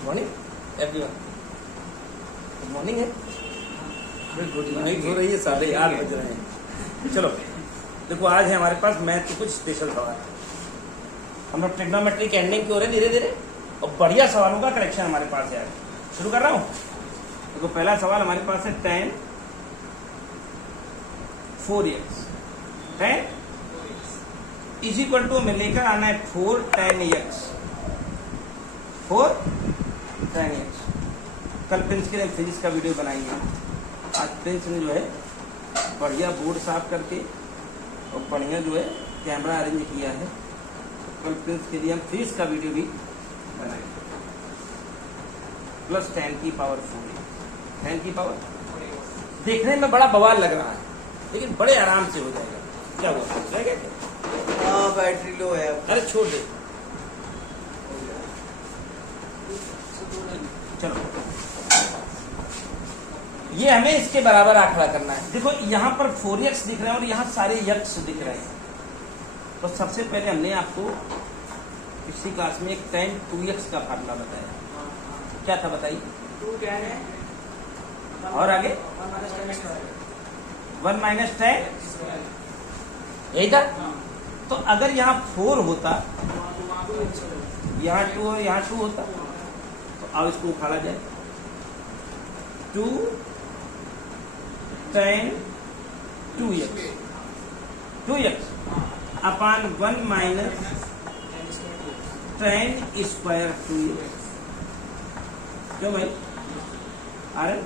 Good morning everyone. Good morning है, good night हो रही है, 8:30 बज रहे हैं। चलो देखो, आज है हमारे पास मैथ के कुछ स्पेशल सवाल। हम लोग ट्रिग्नोमेट्री के एंडिंग की ओर है धीरे धीरे, और बढ़िया सवालों का कलेक्शन हमारे पास है। आज शुरू कर रहा हूँ। देखो पहला सवाल हमारे पास है tan 4x। tan is equal to हमें लेकर आना है 4 tan x। 4 tan x। कल प्रिंस के लिए फिजिक्स का वीडियो बनाएंगे। आज प्रिंस ने जो है बढ़िया बोर्ड साफ करके और बढ़िया जो है कैमरा अरेंज किया है। कल प्रिंस के लिए हम फिजिक्स का वीडियो भी बनाएंगे। प्लस 10 की पावर 4, 10 की पावर। देखने में बड़ा बवाल लग रहा है, लेकिन बड़े आराम से हो जाएगा। क्या हुआ, क्या? हाँ, बैटरी लो है। अरे छोड़ दे, चलो। ये हमें इसके बराबर आंकड़ा करना है। देखो यहाँ पर 4x दिख रहे हैं और यहाँ सारे यक्स दिख रहे हैं। तो सबसे पहले हमने आपको पिछली क्लास में एक tan 2x का फार्मूला बताया। क्या था बताइए? 2 tan है और आगे 1 माइनस tan, यही था। तो अगर यहाँ 4 होता, यहाँ 2 और यहाँ 2 होता, तो अब इसको उखाड़ा जाए। 2 tan 2x अपान 1 माइनस tan स्क्वायर 2x। क्यों भाई? अरे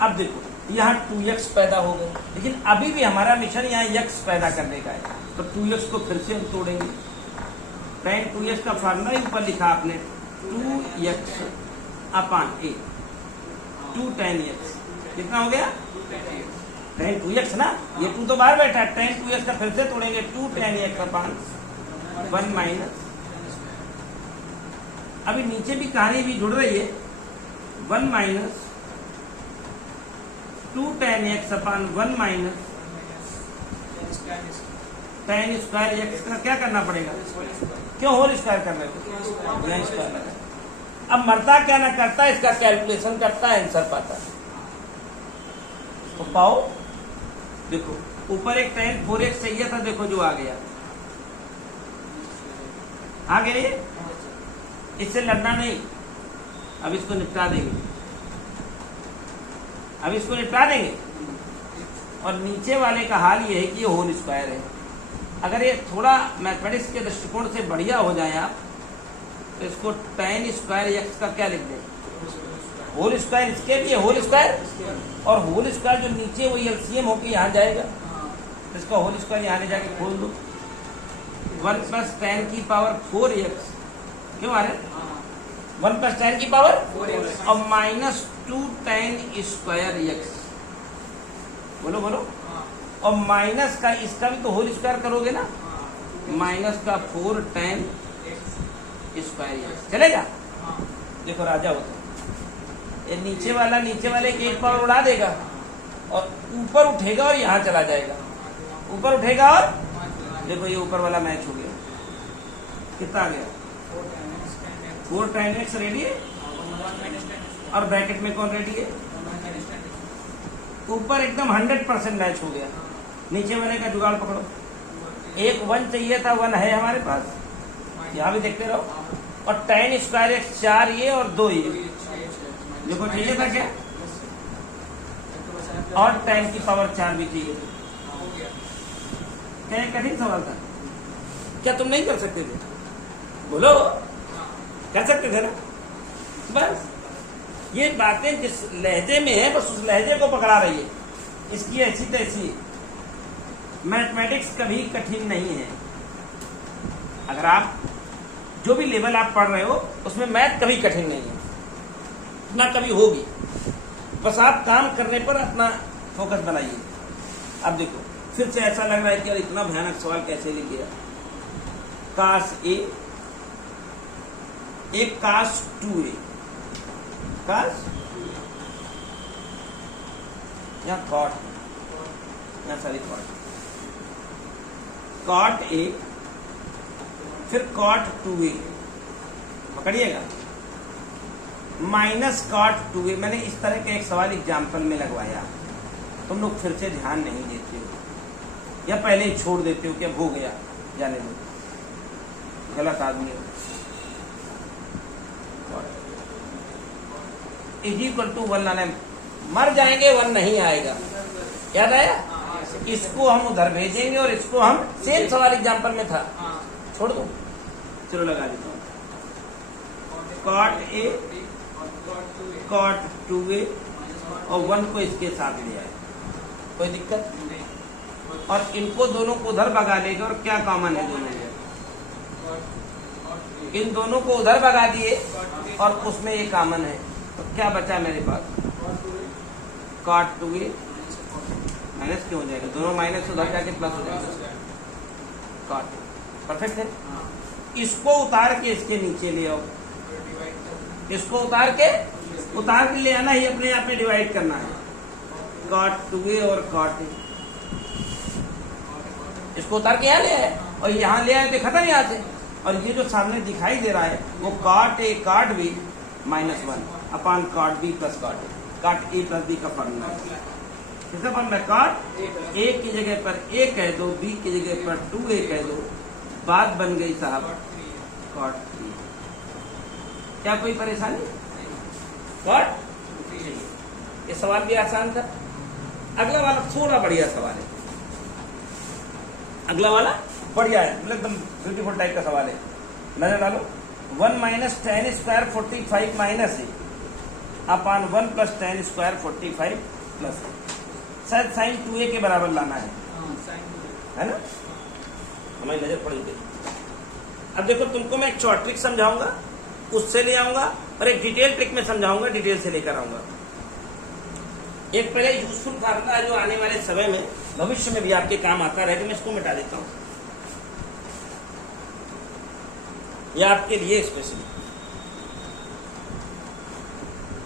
अब देखो यहाँ 2x पैदा हो गए, लेकिन अभी भी हमारा मिशन यहाँ x पैदा करने का है। तो 2x को फिर से हम तोड़ेंगे। tan 2x का फार्मूला ऊपर लिखा आपने, 2x upon a, 2 tan x। कितना हो गया? tan 2x ना, ये 2 तो बाहर बैठा है। tan 2x का फिर से तोड़ेंगे, 2 tan x अपान 1 माइनस। अभी नीचे भी कहानी भी जुड़ रही है। 1 माइनस 2 tan x अपान 1 माइनस tan स्क्वायर x का क्या करना पड़ेगा? क्यों होल स्क्वायर कर रहे हो? अब मरता क्या ना करता, इसका कैलकुलेशन करता है, आंसर पाता है। तो पाओ, देखो ऊपर एक tan 4x चाहिए था, देखो जो आ गया। आ गए, इससे लड़ना नहीं। अब इसको निपटा देंगे, अब इसको निपटा देंगे। और नीचे वाले का हाल ये है कि ये होल स्क्वायर है। अगर ये थोड़ा मैथमेटिक्स के दृष्टिकोण से बढ़िया हो जाए आप, तो इसको tan स्क्वायर x का क्या लिख दें? Whole square. इसके लिए होल स्क्वायर, और होल स्क्वायर जो नीचे वो एलसीएम होकर यहाँ जाएगा, तो इसका होल स्क्वायर यहाँ ले जाके खोल दो। 1 प्लस tan की पावर 4x। क्यों आ रहे? 1 प्लस tan की पावर और माइनस 2 tan स्क्वायर x। बोलो बोलो। और माइनस का इसका भी तो होल स्क्वायर करोगे ना, माइनस का 4 tan स्क्वायर x चलेगा। देखो राजा होता, ये नीचे वाले के एक पावर उड़ा देगा और ऊपर उठेगा और यहाँ चला जाएगा। ऊपर उठेगा और देखो ये ऊपर वाला मैच हो गया। कितना आ गया? 4 tan x रेडी है, और ब्रैकेट में कौन रेडी है? ऊपर एकदम 100% मैच हो गया। नीचे वाले का जुगाड़ पकड़ो। एक 1 चाहिए था, 1 है हमारे पास, यहाँ भी देखते रहो। और tan स्क्वायर x 4 ये और 2 ये, देखो चाहिए था क्या? और tan की पावर 4 भी चाहिए। क्या कठिन सवाल था? क्या तुम नहीं कर सकते थे? बोलो, कर सकते थे ना? बस ये बातें जिस लहजे में है, बस उस लहजे को पकड़ा रही है। इसकी ऐसी तैसी। मैथमेटिक्स कभी कठिन नहीं है। अगर आप जो भी लेवल आप पढ़ रहे हो उसमें मैथ कभी कठिन नहीं है, ना कभी होगी। बस आप काम करने पर अपना फोकस बनाइए। अब देखो फिर से ऐसा लग रहा है कि यार इतना भयानक सवाल कैसे लिख दिया। काश ए, एक काश 2a, काश यहाँ कॉट, यहाँ सारी कॉट ए, फिर cot 2a, पकड़िएगा। Minus cot 2a। मैंने इस तरह का एक सवाल एग्जाम्पल में लगवाया, तुम लोग फिर से ध्यान नहीं देते हो या पहले ही छोड़ देते हो कि अब हो गया, जाने दो, गलत आदमी हो। इज इक्वल टू 1 लाना, मर जाएंगे 1 नहीं आएगा, याद आया? इसको हम उधर भेजेंगे और इसको हम सेम सवाल एग्जाम्पल में था, छोड़ दो, चलो लगा देता हूँ। कॉट ए कॉट 2a और 1 को इसके साथ ले आए, कोई दिक्कत? और इनको दोनों को उधर भगा लेगा और क्या कॉमन है दोनों में? इन दोनों को उधर भगा दिए और उसमें ये कॉमन है, तो क्या बचा मेरे पास? कॉट 2a माइनस क्यों हो जाएगा? दोनों माइनस उधर जाके प्लस हो जाएगा। कॉट परफेक्ट है। इसको उतार के इसके नीचे ले आओ, इसको उतार के ले आना ही, अपने आप में डिवाइड करना है। कॉट 2a और कॉट a, इसको उतार के यहाँ ले आए और यहाँ ले आए, देखा था यहाँ से। और ये जो सामने दिखाई दे रहा है वो cot a cot b minus 1 upon cot b plus cot a, cot a plus b का फॉर्मूला है। किसका फॉर्मूला? कॉट a की जगह पर a कह दो, b की जगह पर 2a कह दो, बात बन गई साहब कॉट 3। क्या कोई परेशानी? कॉट, ये सवाल भी आसान था। अगला वाला थोड़ा बढ़िया सवाल है, अगला वाला बढ़िया है, मतलब एकदम ब्यूटीफुल टाइप का सवाल है, नजर डालो। 1 minus ten square 45 minus A upon 1 plus ten square 45 plus A, शायद साइन 2a के बराबर लाना है ना? हमारी नजर पड़ी गई। अब देखो, तुमको मैं एक शॉर्ट ट्रिक समझाऊंगा, उससे ले आऊंगा, और एक डिटेल ट्रिक में समझाऊंगा, डिटेल से लेकर आऊंगा। एक पहले यूजफुल फार्मूला है जो आने वाले समय में, भविष्य में भी आपके काम आता रहेगा, मैं इसको मिटा देता हूं, यह आपके लिए स्पेशली।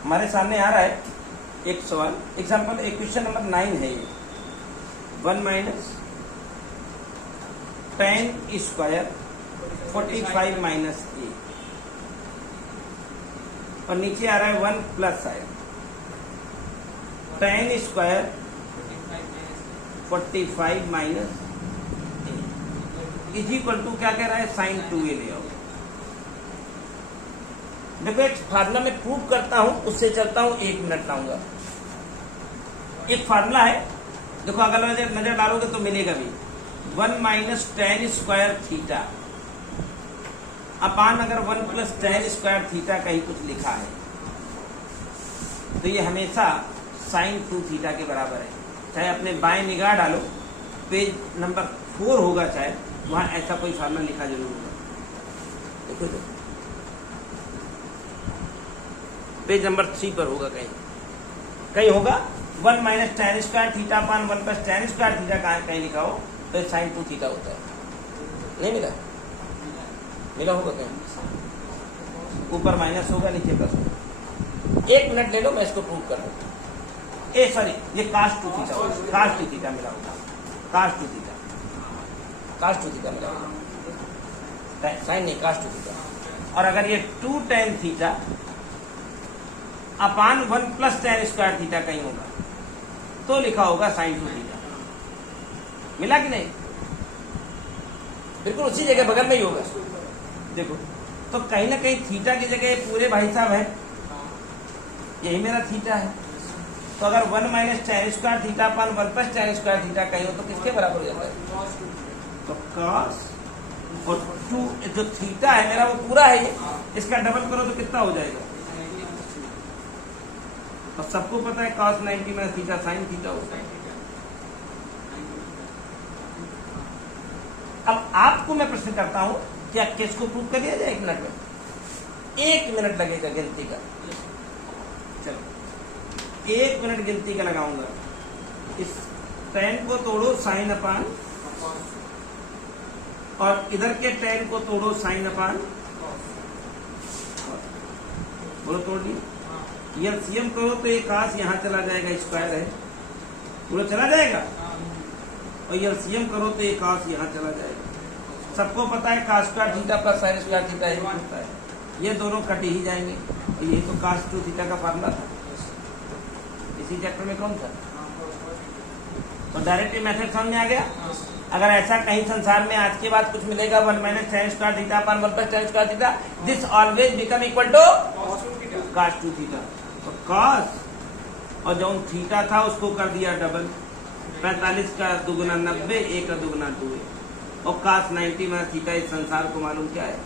हमारे सामने आ रहा है एक सवाल, एग्जाम्पल क्वेश्चन नंबर 9 है ये। 1 minus ten square 45 minus a, और नीचे आ रहा है 1 प्लस आए tan square 45 minus a is equal to क्या कह रहा है? साइन 2a ले आओ। देखो, एक फार्मूला में प्रूव करता हूं, उससे चलता हूं, 1 मिनट लाऊंगा। एक फार्मूला है, देखो अगर नजर डालोगे तो मिलेगा भी। 1 minus ten square theta upon अगर 1 प्लस टेन स्क्वायर थीटा कहीं कुछ लिखा है तो ये हमेशा साइन 2 थीटा के बराबर है। चाहे अपने बाएं निगाह डालो, पेज नंबर 4 होगा, चाहे वहां ऐसा कोई फार्मूला लिखा जरूर होगा। देखो तो पेज नंबर 3 पर होगा, कहीं होगा। 1 minus ten square theta upon 1 plus ten square theta कहीं लिखा हो तो साइन 2 थीटा होता है। नहीं मिला? मिला होगा कहीं, ऊपर माइनस होगा, नीचे प्लस होगा। 1 मिनट ले लो, मैं इसको प्रूव कर रहा हूँ। सॉरी, ये कास्ट 2 थीटा होगा, कास्ट 2 थीटा मिला होगा, कास्ट 2 थीटा, कास्ट 2 थीटा मिला होगा, साइन नहीं, कास्ट 2 थीटा। और अगर ये 2 tan theta upon 1 plus ten square theta कहीं होगा तो लिखा होगा साइन 2 थीटा। मिला कि नहीं? बिल्कुल उसी जगह बगल में ही होगा। देखो, तो कहीं ना कहीं थीटा की जगह पूरे भाई साहब है, यही मेरा थीटा है। तो अगर 1 minus ten square theta upon 1 plus ten square theta कहीं हो तो किसके बराबर हो जाता है? तो कॉस, और 2 जो थीटा है मेरा वो पूरा है, ये इसका डबल करो तो कितना हो जाएगा? तो सबको पता है cos 90 minus theta sine theta होता है। अब आपको मैं प्रश्न करता हूं, क्या केस को प्रूव कर दिया जाए 1 मिनट में? 1 मिनट लगेगा गिनती का। चलो 1 मिनट गिनती का लगाऊंगा। इस टेन को तोड़ो साइन अपान, और इधर के टेन को तोड़ो साइन अपान, बोलो तोड़ दिए। एलसीएम करो तो एक काश यहाँ चला जाएगा, स्क्वायर है, बोलो चला जाएगा। और एलसीएम करो तो एक काश यहाँ चला जाएगा। सबको पता है cos square theta plus sine square theta होता है, ये दोनों कट ही जाएंगे। और यही तो cos 2 थीटा का फार्मूला था, इसी चैप्टर में कौन था। तो डायरेक्ट मेथड समझ में आ गया। अगर ऐसा कहीं संसार में आज के बाद कुछ मिलेगा 1 minus tan square theta upon 1 plus tan square theta, this always become equal to cos 2 theta. तो cos और जो थीटा था उसको कर दिया डबल, 45 का दुगुना 90, 1 का दुगुना 2 है, और cos 90 में थीटा। इस संसार को मालूम क्या है,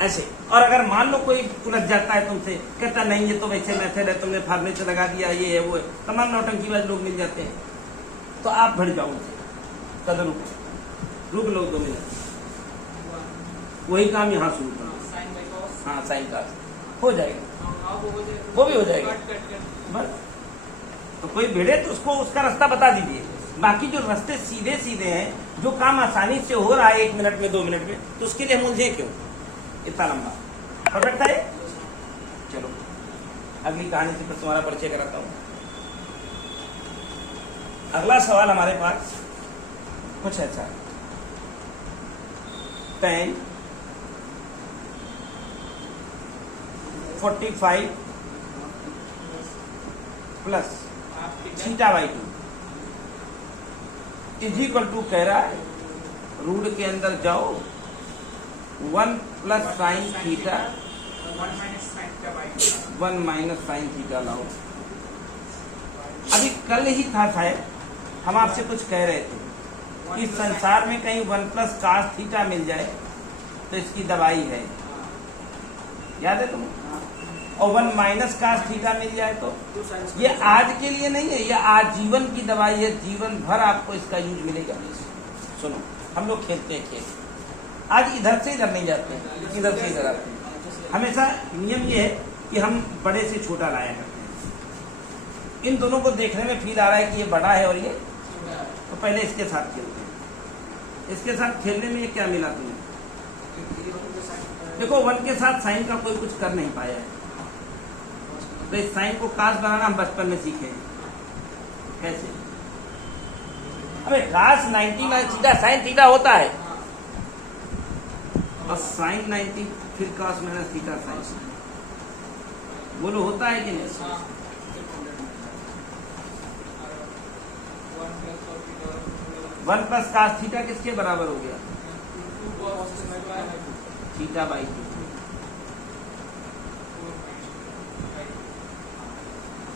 ऐसे। और अगर मान लो कोई उलझ जाता है तुमसे, कहता नहीं ये तो वैसे मेथड है, तुमने फार्मूले से लगा दिया, ये है वो है, तमाम नौटंकीबाज लोग मिल जाते हैं, तो आप भड़ जाओ उनसे, कदर रुक लो 2 मिनट, वही काम यहाँ शुरू करो। हाँ साइन का हो जाएगा, वो भी हो जाएगा बस। तो कोई भिड़े तो उसको उसका रास्ता बता दीजिए। बाकी जो रास्ते सीधे सीधे हैं, जो काम आसानी से हो रहा है 1 मिनट में 2 मिनट में, तो उसके लिए हम उलझे क्यों इतना लंबा। परफेक्ट है। चलो अगली कहानी से फिर तुम्हारा परिचय कराता हूँ। अगला सवाल हमारे पास कुछ ऐसा है, tan 45 plus theta by 2 is equal to कह रहा है, रूट के अंदर जाओ 1 plus sine theta 1 minus sine theta लाओ। अभी कल ही था शायद, हम आपसे कुछ कह रहे थे कि संसार में कहीं 1 प्लस कास थीटा मिल जाए तो इसकी दवाई है, याद है तुम्हें, और 1 माइनस कास थीटा मिल जाए तो ये आज के लिए नहीं है, ये आजीवन की दवाई है, जीवन भर आपको इसका यूज मिलेगा। सुनो, हम लोग खेलते हैं खेल, आज इधर से इधर नहीं जाते हैं, इधर से इधर आते हैं। हमेशा नियम ये है कि हम बड़े से छोटा लाया करते हैं। इन दोनों को देखने में फील आ रहा है कि ये बड़ा है और ये, तो पहले इसके साथ खेलते हैं। इसके साथ खेलने में ये क्या मिला तुम्हें, देखो 1 के साथ साइन का कोई कुछ कर नहीं पाया है, तो इस साइन को कास बनाना हम बचपन में सीखे हैं। कैसे, अबे कास 90 में सीधा साइन थीटा होता है, और साइन 90 फिर कास माइनस थीटा साइन, बोलो होता है कि नहीं। 1 प्लस कास थीटा किसके बराबर हो गया, थीटा बाई 2।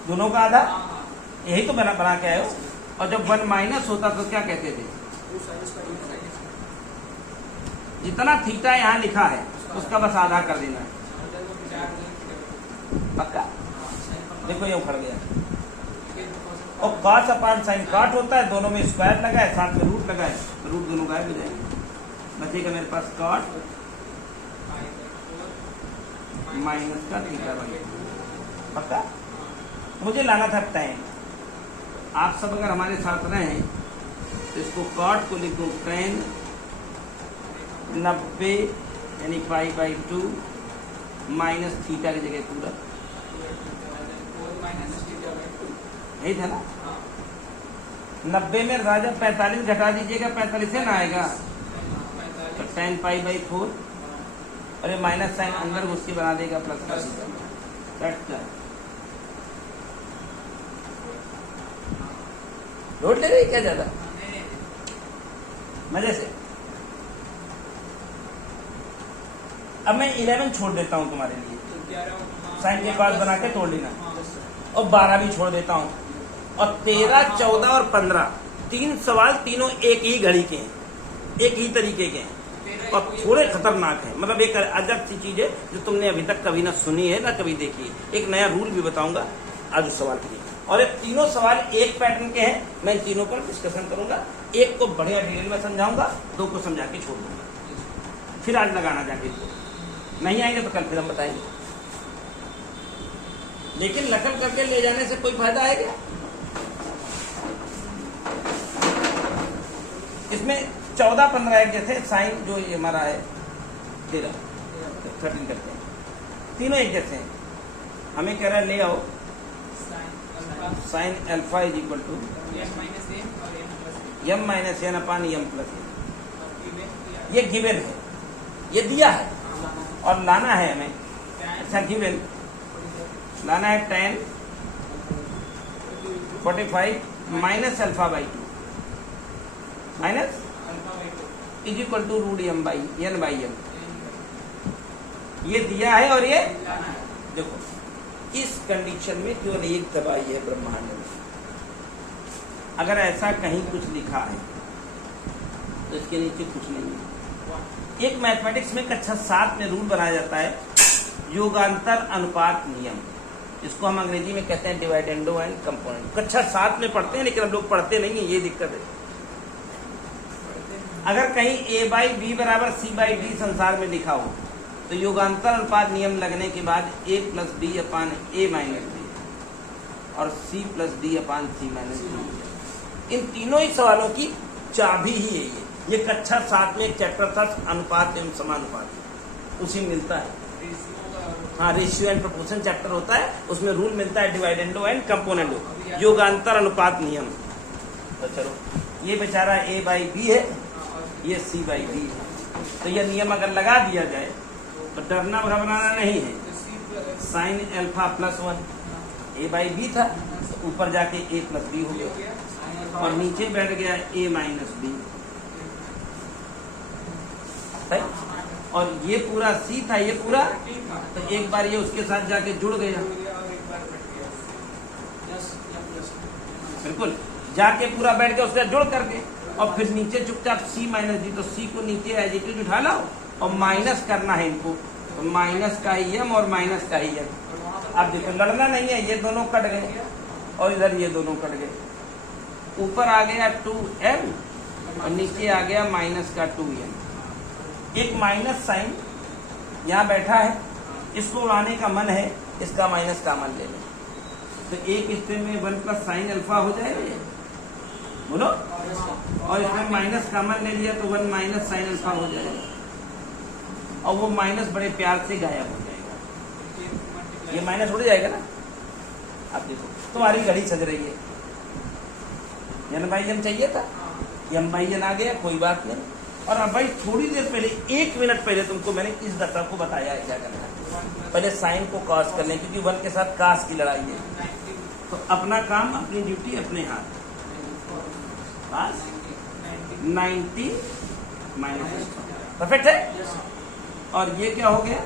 दोनों का आधा, यही तो बना के आए हो। और जब 1 माइनस होता तो क्या कहते थे, जितना थीटा यहाँ लिखा है उसका बस आधा कर देना है, पक्का। देखो ये उखड़ गया, और कॉस अपान साइन काट होता है, दोनों में स्क्वायर लगाए, साथ में रूट लगाए, रूट दोनों गायब हो जाएंगे, बचेगा मेरे पास कॉट माइनस का थीटा बाई, पक्का। मुझे लाना था tan। आप सब अगर हमारे साथ रहें तो इसको कॉट को लिखो tan 90 यानी पाई बाई 2 माइनस थीटा की जगह पूरा, यही था ना। 90 में राजा 45 घटा दीजिएगा, 45 से ना आएगा, तो tan पाई बाई 4, और ये माइनस साइन अंदर घुस के बना देगा प्लस का थीटा। लोड ले रही क्या ज्यादा, मजे से। अब मैं 11 छोड़ देता हूँ तुम्हारे लिए, साइन के बाद बना के तोड़ लेना, और 12 भी छोड़ देता हूँ, और 13, 14 और 15 3 सवाल तीनों एक ही घड़ी के हैं, एक ही तरीके के हैं, और थोड़े खतरनाक हैं। मतलब एक अजब सी चीज है जो तुमने अभी तक कभी ना सुनी है ना कभी देखी है। एक नया रूल भी बताऊंगा आज उस सवाल के लिए, और ये तीनों सवाल एक पैटर्न के हैं। मैं इन तीनों पर डिस्कशन करूंगा, एक को बढ़िया डिटेल में समझाऊंगा, 2 को समझा के छोड़ दूंगा, फिर आज लगाना जाके। नहीं आएंगे तो कल फिर हम बताएंगे, लेकिन नकल करके ले जाने से कोई फायदा है क्या। इसमें 14, 15 एक जैसे, साइन जो ये हमारा है 13 करते हैं, तीनों एक जैसे हैं। हमें कह रहा है ले आओ sine alpha is equal to m minus n upon m plus n, ये गिवन है। ये दिया है और लाना है हमें, अच्छा गिवन लाना है tan 45 minus alpha by 2 minus is equal to root m by n by m, ये दिया है और ये देखो इस कंडीशन में केवल एक दवाई है ब्रह्मांड में। अगर ऐसा कहीं कुछ लिखा है तो इसके नीचे कुछ नहीं है। एक मैथमेटिक्स में कक्षा 7 में रूल बनाया जाता है योगांतर अनुपात नियम, इसको हम अंग्रेजी में कहते हैं डिवाइडेंडो एंड कंपोनेंट। कक्षा 7 में पढ़ते हैं लेकिन हम लोग पढ़ते नहीं है, ये दिक्कत है। अगर कहीं a बाई बी बराबर c बाई डी संसार में लिखा हो तो योगांतर अनुपात नियम लगने के बाद a plus D upon A minus D और c प्लस डी अपान सी माइनस डी, इन तीनों ही सवालों की चाबी ही है ये कक्षा 7 में एक चैप्टर था अनुपात एवं समानुपात, उसी मिलता है। हाँ, रेशियो एंड प्रोपोर्शन चैप्टर होता है, उसमें रूल मिलता है डिवाइडेंडो एंड कंपोनेंडो, योगांतर अनुपात नियम। तो चलो ये बेचारा a बाई बी है, ये c बाई डी है, तो यह नियम अगर लगा दिया जाए तो डरना घबराना नहीं है। Sine alpha plus 1 a by b था तो ऊपर जाके a प्लस बी हो गया और नीचे बैठ गया a माइनस बी, और ये पूरा c था, ये पूरा तो एक बार ये उसके साथ जाके जुड़ गया, बिल्कुल जाके पूरा बैठ गया उसके साथ जुड़ करके, और फिर नीचे चुपचाप c माइनस डी, तो c को नीचे एज इट इज उठा लाओ और माइनस करना है इनको, तो माइनस का ही m और माइनस का ही m। अब देखो लड़ना नहीं है, ये दोनों कट गए और इधर ये दोनों कट गए, ऊपर आ गया 2m और नीचे आ गया माइनस का 2m। एक माइनस साइन यहाँ बैठा है, इसको उड़ाने का मन है, इसका माइनस का मन ले लें, तो एक हिस्से में 1 प्लस साइन अल्फा हो जाएगा ये, बोलो, और इसमें माइनस कॉमन ले लिया तो 1 माइनस साइन अल्फा हो जाएगा और वो माइनस बड़े प्यार से गायब हो जाएगा, ये माइनस उड़ जाएगा ना। आप देखो तुम्हारी घड़ी सज रही है, एन बाई एम चाहिए था, एम बाई एन आ गया, कोई बात नहीं। और अब भाई थोड़ी देर पहले 1 मिनट पहले तुमको मैंने इस दशा को बताया है क्या करना है, पहले साइन को कॉस कर लें क्योंकि 1 के साथ कास की लड़ाई है, तो अपना काम अपनी ड्यूटी अपने हाथ, बस 90 माइनस परफेक्ट है। और ये क्या हो गया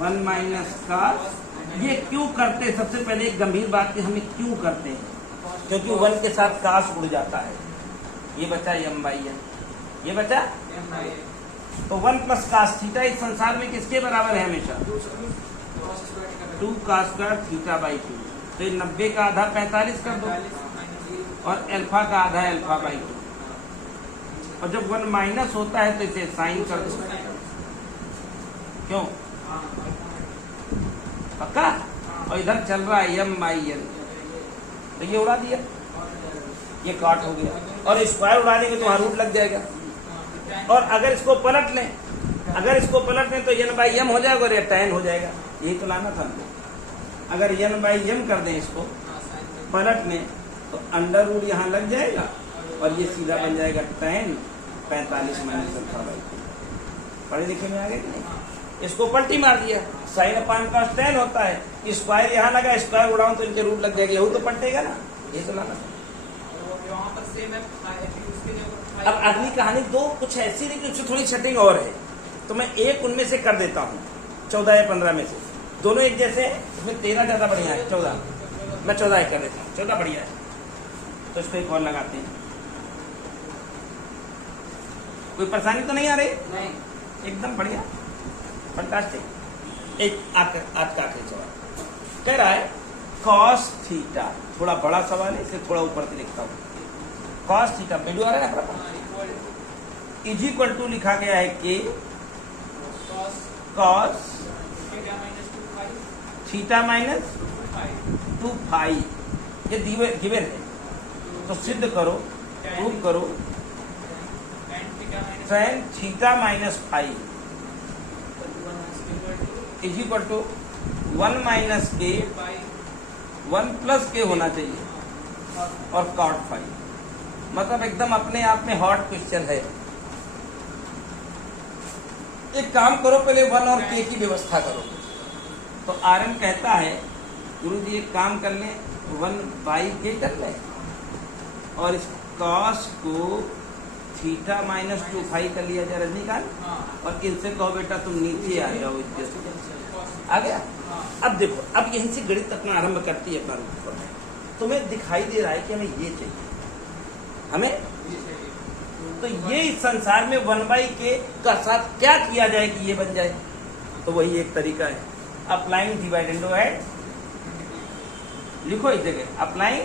1 माइनस कास, ये क्यों करते हैं, सबसे पहले एक गंभीर बात कि हमें क्यों करते हैं, क्योंकि 1 के साथ कास उड़ जाता है, ये बचा m बाई एन, ये बचा तो 1 प्लस कास थीटा इस संसार में किसके बराबर है हमेशा 2 कास स्क्वायर थीटा बाई 2, तो 90 का आधा 45 कर दो और अल्फा का आधा अल्फा बाई 2, और जब 1 माइनस होता है तो इसे साइन कर दो, क्यों पक्का, और इधर चल रहा है m बाई एन, तो ये उड़ा दिया, ये काट हो गया, और स्क्वायर उड़ाने के तो वहां रूट लग जाएगा। और अगर इसको पलट लें, तो n बाई एम हो जाएगा और ये tan हो जाएगा, यही तो लाना था हमको। अगर n बाई एम कर दें इसको पलट लें तो अंडर रूट यहाँ लग जाएगा और ये सीधा बन जाएगा tan 45 माइनस अल्फा बाई 2। पढ़े लिखे में आ गए कि नहीं, इसको पलटी मार दिया, साइन अपान का tan होता है, स्क्वायर यहाँ लगा, स्क्वायर उड़ाऊं तो इनके रूट लग जाएगा, यही तो पलटेगा ना, ये तो लाना था। अब अगली कहानी दो कुछ ऐसी नहीं कि उससे थोड़ी सेटिंग और है, तो मैं एक उनमें से कर देता हूँ, 14 या 15 में से दोनों एक जैसे हैं, इसमें 13 ज्यादा बढ़िया है, 14 मैं 14 ही कर देता हूँ, 14 बढ़िया है, तो इसको एक और लगाते हैं। कोई परेशानी तो नहीं आ रही, नहीं एकदम बढ़िया फंटास्टिक। एक आज का आखिरी सवाल कह रहा है cos थीटा, थोड़ा बड़ा सवाल है इसे थोड़ा ऊपर से लिखता हूँ। cos थीटा वीडियो आ रहा है ना, इज इक्वल टू लिखा गया है कि cos थीटा माइनस 2 फाई, ये गिवन है, तो सिद्ध करो, प्रूव करो tan theta minus phi is equal to 1 minus के 1 प्लस के होना चाहिए और cot फाई, मतलब एकदम अपने आप में हॉट क्वेश्चन है। एक काम करो, पहले 1 और k की व्यवस्था करो। तो आरएन कहता है गुरु जी एक काम कर लें, 1/k कर लें और इस cos को थीटा -2 फाई कर लिया जाए रजनीकांत, और इनसे कहो बेटा तुम नीचे आ जाओ, आ गया। अब देखो, अब यहीं से गणित अपना आरंभ करती है अपना रूप। तुम्हें दिखाई दे रहा है कि हमें ये चाहिए, हमें तो ये इस संसार में 1/k का साथ क्या किया जाए कि ये बन जाए, तो वही एक तरीका है, अप्लाइंग डिवाइड एंड ऐड। लिखो इस जगह अप्लाइंग